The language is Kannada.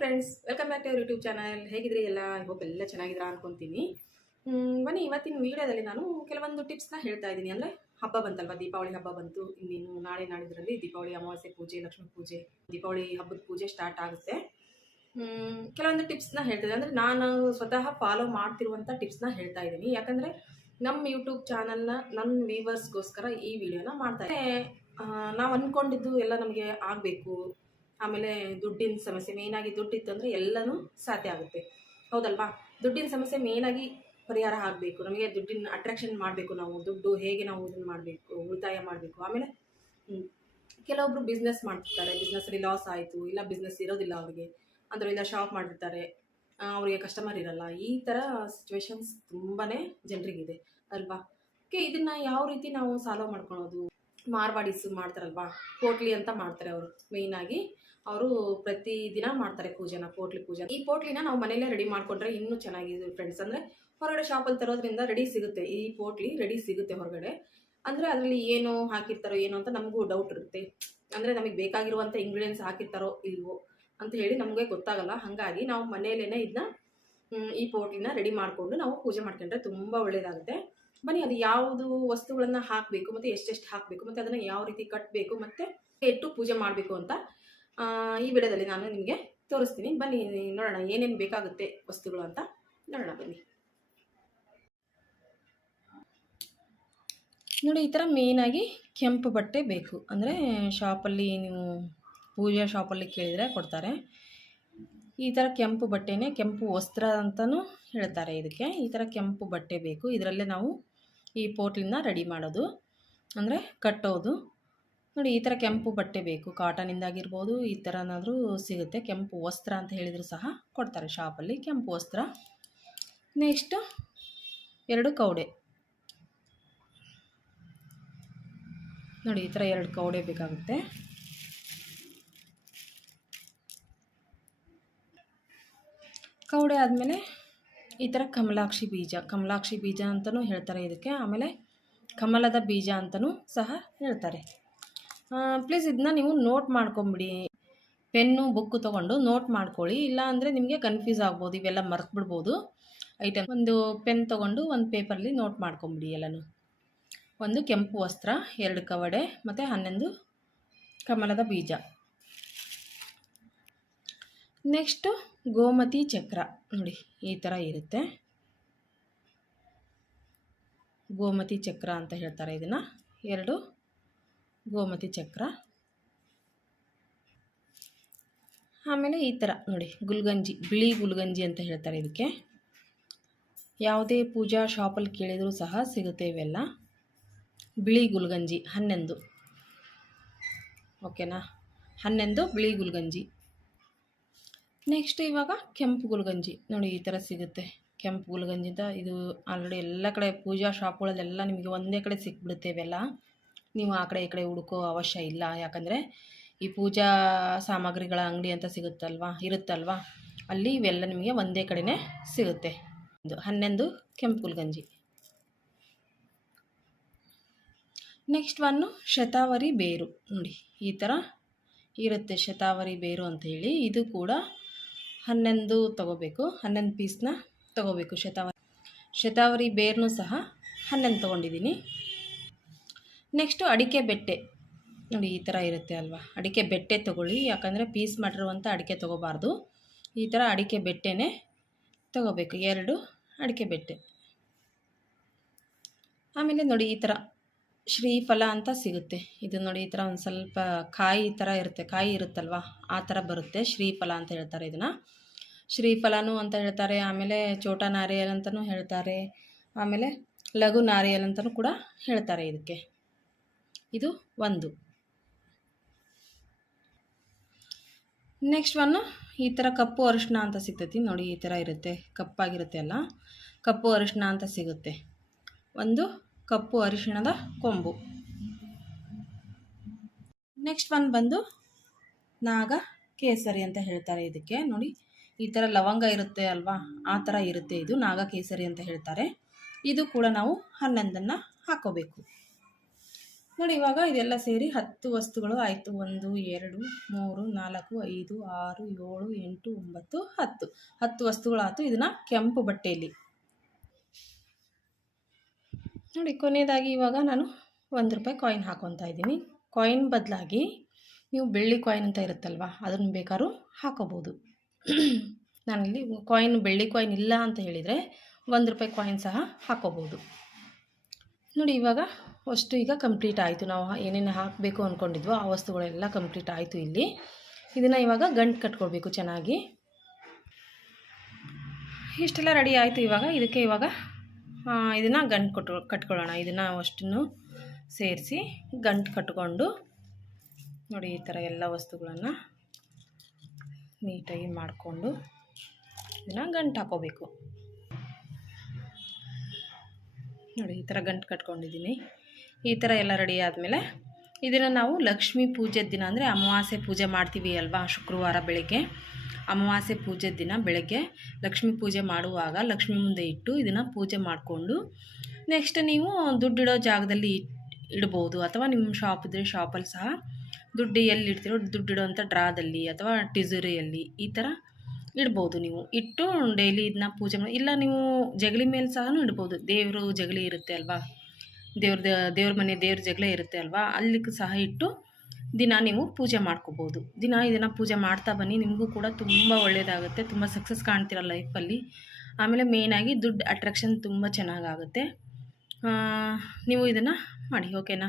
Friends welcome back to our YouTube channel ಹೇಗಿದ್ರಿ ಎಲ್ಲ? ಹೋಪ್ ಎಲ್ಲ ಚೆನ್ನಾಗಿದ್ರ ಅನ್ಕೊತೀನಿ. ಬನ್ನಿ, ಇವತ್ತಿನ ವೀಡಿಯೋದಲ್ಲಿ ನಾನು ಕೆಲವೊಂದು ಟಿಪ್ಸ್ನ ಹೇಳ್ತಾ ಇದ್ದೀನಿ. ಅಂದರೆ ಹಬ್ಬ ಬಂತಲ್ವ? ದೀಪಾವಳಿ ಹಬ್ಬ ಬಂತು. ಇನ್ನೇನು ನಾಳೆ ನಾಡಿದ್ರಲ್ಲಿ ದೀಪಾವಳಿ, ಅಮಾವಾಸ್ಯೆ ಪೂಜೆ, ಲಕ್ಷ್ಮೀ ಪೂಜೆ, ದೀಪಾವಳಿ ಹಬ್ಬದ ಪೂಜೆ ಸ್ಟಾರ್ಟ್ ಆಗುತ್ತೆ. ಕೆಲವೊಂದು ಟಿಪ್ಸ್ನ ಹೇಳ್ತಿದ್ದೆ ಅಂದರೆ ನಾನು ಸ್ವತಃ ಫಾಲೋ ಮಾಡ್ತಿರುವಂಥ ಟಿಪ್ಸ್ನ ಹೇಳ್ತಾ ಇದ್ದೀನಿ. ಯಾಕಂದರೆ ನಮ್ಮ ಯೂಟ್ಯೂಬ್ ಚಾನಲ್ನ ನನ್ನ ವೀವರ್ಸ್ಗೋಸ್ಕರ ಈ ವಿಡಿಯೋನ ಮಾಡ್ತಾ ಇದ್ದೀನಿ. ನಾವು ಅಂದ್ಕೊಂಡಿದ್ದು ಎಲ್ಲ ನಮಗೆ ಆಗಬೇಕು. ಆಮೇಲೆ ದುಡ್ಡಿನ ಸಮಸ್ಯೆ ಮೇಯ್ನಾಗಿ ದುಡ್ಡಿತ್ತಂದರೆ ಎಲ್ಲನೂ ಸಾಧ್ಯ ಆಗುತ್ತೆ. ಹೌದಲ್ವಾ? ದುಡ್ಡಿನ ಸಮಸ್ಯೆ ಮೇಯ್ನಾಗಿ ಪರಿಹಾರ ಆಗಬೇಕು. ನಮಗೆ ದುಡ್ಡಿನ ಅಟ್ರಾಕ್ಷನ್ ಮಾಡಬೇಕು ನಾವು. ದುಡ್ಡು ಹೇಗೆ ನಾವು ಇದನ್ನು ಮಾಡಬೇಕು, ಉಳಿತಾಯ ಮಾಡಬೇಕು. ಆಮೇಲೆ ಕೆಲವೊಬ್ಬರು ಬಿಸ್ನೆಸ್ ಮಾಡ್ತಿರ್ತಾರೆ. ಬಿಸ್ನೆಸ್ಸಲ್ಲಿ ಲಾಸ್ ಆಯಿತು, ಇಲ್ಲ ಬಿಸ್ನೆಸ್ ಇರೋದಿಲ್ಲ ಅವರಿಗೆ. ಅದರಿಂದ ಶಾಪ್ ಮಾಡಿರ್ತಾರೆ. ಅವರಿಗೆ ಕಸ್ಟಮರ್ ಇರಲ್ಲ. ಈ ಥರ ಸಿಚುವೇಶನ್ಸ್ ತುಂಬಾ ಜನರಿಗಿದೆ. ಅಲ್ವಾ? ಓಕೆ ಇದನ್ನು ಯಾವ ರೀತಿ ನಾವು ಸಾಲ್ವ್ ಮಾಡ್ಕೊಳೋದು ಮಾರ್ವಾಡೀಸು ಮಾಡ್ತಾರಲ್ವಾ? ಪೋಟ್ಲಿ ಅಂತ ಮಾಡ್ತಾರೆ ಅವರು. ಮೇಯ್ನಾಗಿ ಅವರು ಪ್ರತಿದಿನ ಮಾಡ್ತಾರೆ ಪೂಜೆನ, ಪೋಟ್ಲಿ ಪೂಜೆ ಈ ಪೋಟ್ಲಿನ ನಾವು ಮನೆಯಲ್ಲೇ ರೆಡಿ ಮಾಡ್ಕೊಂಡ್ರೆ ಇನ್ನೂ ಚೆನ್ನಾಗಿದೆ ಫ್ರೆಂಡ್ಸ್ ಅಂದರೆ ಹೊರಗಡೆ ಶಾಪಲ್ಲಿ ತರೋದ್ರಿಂದ ರೆಡಿ ಸಿಗುತ್ತೆ. ಈ ಪೋಟ್ಲಿ ರೆಡಿ ಸಿಗುತ್ತೆ ಹೊರಗಡೆ. ಅಂದರೆ ಅದರಲ್ಲಿ ಏನು ಹಾಕಿರ್ತಾರೋ ಏನು ಅಂತ ನಮಗೂ ಡೌಟ್ ಇರುತ್ತೆ. ಅಂದರೆ ನಮಗೆ ಬೇಕಾಗಿರುವಂಥ ಇಂಗ್ರೀಡಿಯೆಂಟ್ಸ್ ಹಾಕಿರ್ತಾರೋ ಇಲ್ವೋ ಅಂತ ಹೇಳಿ ನಮಗೆ ಗೊತ್ತಾಗಲ್ಲ. ಹಾಗಾಗಿ ನಾವು ಮನೆಯಲ್ಲೇ ಇದನ್ನ ಈ ಪೋಟ್ಲಿನ ರೆಡಿ ಮಾಡಿಕೊಂಡು ನಾವು ಪೂಜೆ ಮಾಡ್ಕೊಂಡ್ರೆ ತುಂಬ ಒಳ್ಳೆಯದಾಗುತ್ತೆ ಬನ್ನಿ, ಅದು ಯಾವುದು ವಸ್ತುಗಳನ್ನು ಹಾಕಬೇಕು, ಮತ್ತು ಎಷ್ಟೆಷ್ಟು ಹಾಕಬೇಕು, ಮತ್ತು ಅದನ್ನು ಯಾವ ರೀತಿ ಕಟ್ಟಬೇಕು ಮತ್ತು ಇಟ್ಟು ಪೂಜೆ ಮಾಡಬೇಕು ಅಂತ ಈ ವಿಡಿಯೋದಲ್ಲಿ ನಾನು ನಿಮಗೆ ತೋರಿಸ್ತೀನಿ. ಬನ್ನಿ, ನೋಡೋಣ ಏನೇನು ಬೇಕಾಗುತ್ತೆ ವಸ್ತುಗಳು ಅಂತ. ನೋಡೋಣ, ಬನ್ನಿ. ನೋಡಿ, ಈ ಥರ ಮೇಯ್ನಾಗಿ ಕೆಂಪು ಬಟ್ಟೆ ಬೇಕು. ಅಂದರೆ ಶಾಪಲ್ಲಿ ನೀವು ಪೂಜಾ ಶಾಪಲ್ಲಿ ಕೇಳಿದರೆ ಕೊಡ್ತಾರೆ. ಈ ಥರ ಕೆಂಪು ಬಟ್ಟೆನೇ ಕೆಂಪು ವಸ್ತ್ರ ಅಂತಲೂ ಹೇಳ್ತಾರೆ ಇದಕ್ಕೆ. ಈ ಥರ ಕೆಂಪು ಬಟ್ಟೆ ಬೇಕು. ಇದರಲ್ಲೇ ನಾವು ಈ ಪೋಟ್ಲಿನ ರೆಡಿ ಮಾಡೋದು. ಅಂದರೆ ಕಟ್ಟೋದು. ನೋಡಿ, ಈ ಥರ ಕೆಂಪು ಬಟ್ಟೆ ಬೇಕು. ಕಾಟನಿಂದಾಗಿರ್ಬೋದು ಈ ಥರನಾದರೂ ಸಿಗುತ್ತೆ. ಕೆಂಪು ವಸ್ತ್ರ ಅಂತ ಹೇಳಿದರೂ ಸಹ ಕೊಡ್ತಾರೆ ಶಾಪಲ್ಲಿ ಕೆಂಪು ವಸ್ತ್ರ. ನೆಕ್ಸ್ಟು ಎರಡು ಕೌಡೆ. ನೋಡಿ, ಈ ಥರ ಎರಡು ಕೌಡೆ ಬೇಕಾಗುತ್ತೆ. ಕೌಡೆ ಆದಮೇಲೆ ಈ ಥರ ಕಮಲಾಕ್ಷಿ ಬೀಜ ಕಮಲಾಕ್ಷಿ ಬೀಜ ಅಂತಲೂ ಹೇಳ್ತಾರೆ ಇದಕ್ಕೆ. ಆಮೇಲೆ ಕಮಲದ ಬೀಜ ಅಂತಲೂ ಸಹ ಹೇಳ್ತಾರೆ. ಪ್ಲೀಸ್ ಇದನ್ನ ನೀವು ನೋಟ್ ಮಾಡ್ಕೊಂಬಿಡಿ. ಪೆನ್ನು, ಬುಕ್ಕು ತೊಗೊಂಡು ನೋಟ್ ಮಾಡ್ಕೊಳ್ಳಿ. ಇಲ್ಲ ಅಂದರೆ ನಿಮಗೆ ಕನ್ಫ್ಯೂಸ್ ಆಗ್ಬೋದು, ಇವೆಲ್ಲ ಮರ್ತ್ಬಿಡ್ಬೋದು. ಐಟಮ್ ಒಂದು ಪೆನ್ ತೊಗೊಂಡು ಒಂದು ಪೇಪರಲ್ಲಿ ನೋಟ್ ಮಾಡ್ಕೊಂಬಿಡಿ ಎಲ್ಲನೂ. ಒಂದು ಕೆಂಪು ವಸ್ತ್ರ, ಎರಡು ಕವಡೆ, ಮತ್ತು ಹನ್ನೊಂದು ಕಮಲದ ಬೀಜ. ನೆಕ್ಸ್ಟು ಗೋಮತಿ ಚಕ್ರ. ನೋಡಿ, ಈ ಥರ ಇರುತ್ತೆ. ಗೋಮತಿ ಚಕ್ರ ಅಂತ ಹೇಳ್ತಾರೆ ಇದನ್ನು. ಎರಡು, ಗೋಮತಿ ಚಕ್ರ. ಆಮೇಲೆ ಈ ಥರ, ನೋಡಿ, ಗುಲ್ಗಂಜಿ, ಬಿಳಿ ಗುಲ್ಗಂಜಿ ಅಂತ ಹೇಳ್ತಾರೆ ಇದಕ್ಕೆ. ಯಾವುದೇ ಪೂಜಾ ಶಾಪಲ್ಲಿ ಕೇಳಿದರೂ ಸಹ ಸಿಗುತ್ತೆ ಇವೆಲ್ಲ. ಬಿಳಿ ಗುಲ್ಗಂಜಿ ಹನ್ನೊಂದು. ಓಕೆನಾ? ಹನ್ನೊಂದು ಬಿಳಿ ಗುಲ್ಗಂಜಿ. ನೆಕ್ಸ್ಟ್ ಇವಾಗ ಕೆಂಪು ಗುಲ್ಗಂಜಿ. ನೋಡಿ ಈ ಥರ ಸಿಗುತ್ತೆ. ಕೆಂಪು ಅಂತ ಇದು ಆಲ್ರೆಡಿ ಎಲ್ಲ ಕಡೆ ಪೂಜಾ ಶಾಪ್ಗಳಲ್ಲೆಲ್ಲ ನಿಮಗೆ ಒಂದೇ ಕಡೆ ಸಿಕ್ಬಿಡುತ್ತೆ ಇವೆಲ್ಲ. ನೀವು ಆ ಕಡೆ ಈ ಕಡೆ ಹುಡುಕೋ ಅವಶ್ಯ ಇಲ್ಲ. ಯಾಕಂದರೆ ಈ ಪೂಜಾ ಸಾಮಗ್ರಿಗಳ ಅಂಗಡಿ ಅಂತ ಸಿಗುತ್ತಲ್ವಾ? ಇರುತ್ತಲ್ವಾ? ಅಲ್ಲಿ ಇವೆಲ್ಲ ನಿಮಗೆ ಒಂದೇ ಕಡೆನೇ ಸಿಗುತ್ತೆ. ಇದು ಹನ್ನೊಂದು ಕೆಂಪು ಗುಲ್ಗಂಜಿ. ನೆಕ್ಸ್ಟ್ ಒನ್ನು ಶತಾವರಿ ಬೇರು. ನೋಡಿ ಈ ಥರ ಇರುತ್ತೆ ಶತಾವರಿ ಬೇರು ಅಂತ ಹೇಳಿ. ಇದು ಕೂಡ ಹನ್ನೊಂದು ತೊಗೋಬೇಕು, ಹನ್ನೊಂದು ಪೀಸ್ನ ತೊಗೋಬೇಕು ಶತಾವರಿ. ಶತಾವರಿ ಬೇರ್ನೂ ಸಹ ಹನ್ನೊಂದು ತೊಗೊಂಡಿದ್ದೀನಿ. ನೆಕ್ಸ್ಟು ಅಡಿಕೆ ಬೆಟ್ಟೆ. ನೋಡಿ ಈ ಥರ ಇರುತ್ತೆ ಅಲ್ವಾ? ಅಡಿಕೆ ಬೆಟ್ಟೆ ತೊಗೊಳ್ಳಿ, ಯಾಕಂದರೆ ಪೀಸ್ ಮಾಡಿರುವಂಥ ಅಡಿಕೆ ತೊಗೋಬಾರ್ದು. ಈ ಥರ ಅಡಿಕೆ ಬೆಟ್ಟೆನೇ ತೊಗೋಬೇಕು, ಎರಡು ಅಡಿಕೆ ಬೆಟ್ಟೆ. ಆಮೇಲೆ ನೋಡಿ ಈ ಥರ ಶ್ರೀಫಲ ಅಂತ ಸಿಗುತ್ತೆ. ಇದು ನೋಡಿ ಈ ಥರ ಒಂದು ಸ್ವಲ್ಪ ಕಾಯಿ ಥರ ಇರುತ್ತೆ, ಕಾಯಿ ಇರುತ್ತಲ್ವ? ಆ ಥರ ಬರುತ್ತೆ, ಶ್ರೀಫಲ ಅಂತ ಹೇಳ್ತಾರೆ ಇದನ್ನು. ಶ್ರೀಫಲನೂ ಅಂತ ಹೇಳ್ತಾರೆ, ಆಮೇಲೆ ಚೋಟ ನಾರಿಯಲ್ ಅಂತಲೂ ಹೇಳ್ತಾರೆ, ಆಮೇಲೆ ಲಘು ನಾರಿಯಲ್ ಅಂತಲೂ ಕೂಡ ಹೇಳ್ತಾರೆ ಇದಕ್ಕೆ. ಇದು ಒಂದು. ನೆಕ್ಸ್ಟ್ ಒನ್ನು ಈ ಥರ ಕಪ್ಪು ಅರಿಶಿನ ಅಂತ ಸಿಗ್ತೈತಿ ನೋಡಿ, ಈ ಥರ ಇರುತ್ತೆ, ಕಪ್ಪಾಗಿರುತ್ತೆ ಅಲ್ಲ, ಕಪ್ಪು ಅರಿಶಿನ ಅಂತ ಸಿಗುತ್ತೆ. ಒಂದು, ಕಪ್ಪು ಅರಿಶಿಣದ ಕೊಂಬು. ನೆಕ್ಸ್ಟ್ ಒನ್ ಬಂದು ನಾಗ ಕೇಸರಿ ಅಂತ ಹೇಳ್ತಾರೆ ಇದಕ್ಕೆ, ನೋಡಿ. ಈ ಥರ ಲವಂಗ ಇರುತ್ತೆ ಅಲ್ವಾ? ಆ ಥರ ಇರುತ್ತೆ. ಇದು ನಾಗ ಕೇಸರಿ ಅಂತ ಹೇಳ್ತಾರೆ. ಇದು ಕೂಡ ನಾವು ಹನ್ನೊಂದನ್ನು ಹಾಕೋಬೇಕು. ನೋಡಿ, ಇವಾಗ ಇದೆಲ್ಲ ಸೇರಿ ಹತ್ತು ವಸ್ತುಗಳು ಆಯಿತು. ಒಂದು, ಎರಡು, ಮೂರು, ನಾಲ್ಕು, ಐದು, ಆರು, ಏಳು, ಎಂಟು, ಒಂಬತ್ತು, ಹತ್ತು. ಹತ್ತು ವಸ್ತುಗಳಾಯಿತು ಇದನ್ನು ಕೆಂಪು ಬಟ್ಟೆಯಲ್ಲಿ. ನೋಡಿ, ಕೊನೆಯದಾಗಿ ಇವಾಗ ನಾನು ಒಂದು ರೂಪಾಯಿ ಕಾಯಿನ್ ಹಾಕೊತಾ ಇದ್ದೀನಿ. ಕಾಯಿನ್ ಬದಲಾಗಿ ನೀವು ಬೆಳ್ಳಿ ಕಾಯಿನ್ ಅಂತ ಇರುತ್ತಲ್ವ, ಅದನ್ನು ಬೇಕಾದ್ರೂ ಹಾಕೋಬೋದು. ನಾನಿಲ್ಲಿ ಕಾಯಿನ್ ಬೆಳ್ಳಿ ಕಾಯಿನ್ ಇಲ್ಲ ಅಂತ ಹೇಳಿದರೆ ಒಂದು ರೂಪಾಯಿ ಕಾಯಿನ್ ಸಹ ಹಾಕೋಬೋದು. ನೋಡಿ, ಇವಾಗ ಅಷ್ಟು ಈಗ ಕಂಪ್ಲೀಟ್ ಆಯಿತು. ನಾವು ಏನೇನು ಹಾಕಬೇಕು ಅಂದ್ಕೊಂಡಿದ್ವೋ ಆ ವಸ್ತುಗಳೆಲ್ಲ ಕಂಪ್ಲೀಟ್ ಆಯಿತು ಇಲ್ಲಿ. ಇದನ್ನು ಇವಾಗ ಗಂಟು ಕಟ್ಕೊಳ್ಬೇಕು ಚೆನ್ನಾಗಿ. ಇಷ್ಟೆಲ್ಲ ರೆಡಿ ಆಯಿತು ಇವಾಗ. ಇದಕ್ಕೆ ಇವಾಗ ಇದನ್ನು ಗಂಟು ಕಟ್ ಕಟ್ಕೊಳ್ಳೋಣ. ಇದನ್ನು ಅಷ್ಟನ್ನು ಸೇರಿಸಿ ಗಂಟು ಕಟ್ಕೊಂಡು ನೋಡಿ ಈ ಥರ ಎಲ್ಲ ವಸ್ತುಗಳನ್ನು ನೀಟಾಗಿ ಮಾಡಿಕೊಂಡು ಇದನ್ನು ಗಂಟು ಹಾಕೋಬೇಕು. ನೋಡಿ, ಈ ಥರ ಗಂಟು ಕಟ್ಕೊಂಡಿದ್ದೀನಿ. ಈ ಥರ ಎಲ್ಲ ರೆಡಿ ಆದಮೇಲೆ ಇದನ್ನು ನಾವು ಲಕ್ಷ್ಮೀ ಪೂಜೆ ದಿನ ಅಂದರೆ ಅಮಾವಾಸ್ಯೆ ಪೂಜೆ ಮಾಡ್ತೀವಿ ಅಲ್ವಾ? ಶುಕ್ರವಾರ ಬೆಳಗ್ಗೆ. ಅಮಾವಾಸ್ಯೆ ಪೂಜೆ ದಿನ ಬೆಳಗ್ಗೆ ಲಕ್ಷ್ಮೀ ಪೂಜೆ ಮಾಡುವಾಗ ಲಕ್ಷ್ಮಿ ಮುಂದೆ ಇಟ್ಟು ಇದನ್ನು ಪೂಜೆ ಮಾಡಿಕೊಂಡು ನೆಕ್ಸ್ಟ್ ನೀವು ದುಡ್ಡಿಡೋ ಜಾಗದಲ್ಲಿ ಇಡ್ಬೋದು ಅಥವಾ ನಿಮ್ಮ ಶಾಪ್ ಇದ್ದರೆ ಶಾಪಲ್ಲಿ ಸಹ ದುಡ್ಡು ಎಲ್ಲಿ ಇಡ್ತೀರೋ ಇಡುವಂಥ ಡ್ರಾದಲ್ಲಿ ಅಥವಾ ಟಿಜುರಿಯಲ್ಲಿ ಈ ಥರ ಇಡ್ಬೋದು ನೀವು. ಇಟ್ಟು ಡೈಲಿ ಇದನ್ನ ಪೂಜೆ ಮಾಡಿ, ಇಲ್ಲ ನೀವು ಜಗಲಿ ಮೇಲೆ ಸಹ ಇಡ್ಬೋದು. ದೇವರು ಜಗಲಿ ಇರುತ್ತೆ ಅಲ್ವಾ? ದೇವ್ರದ ದೇವ್ರ ಮನೆ ದೇವ್ರ ಜಗಲೇ ಇರುತ್ತೆ ಅಲ್ವಾ? ಅಲ್ಲಿಗೆ ಸಹ ಇಟ್ಟು ದಿನ ನೀವು ಪೂಜೆ ಮಾಡ್ಕೋಬೋದು. ದಿನ ಇದನ್ನು ಪೂಜೆ ಮಾಡ್ತಾ ಬನ್ನಿ, ನಿಮಗೂ ಕೂಡ ತುಂಬ ಒಳ್ಳೆಯದಾಗುತ್ತೆ ತುಂಬ ಸಕ್ಸಸ್ ಕಾಣ್ತೀರ ಲೈಫಲ್ಲಿ. ಆಮೇಲೆ ಮೇಯ್ನಾಗಿ ದುಡ್ಡು ಅಟ್ರಾಕ್ಷನ್ ತುಂಬ ಚೆನ್ನಾಗಾಗುತ್ತೆ. ನೀವು ಇದನ್ನು ಮಾಡಿ, ಓಕೆನಾ?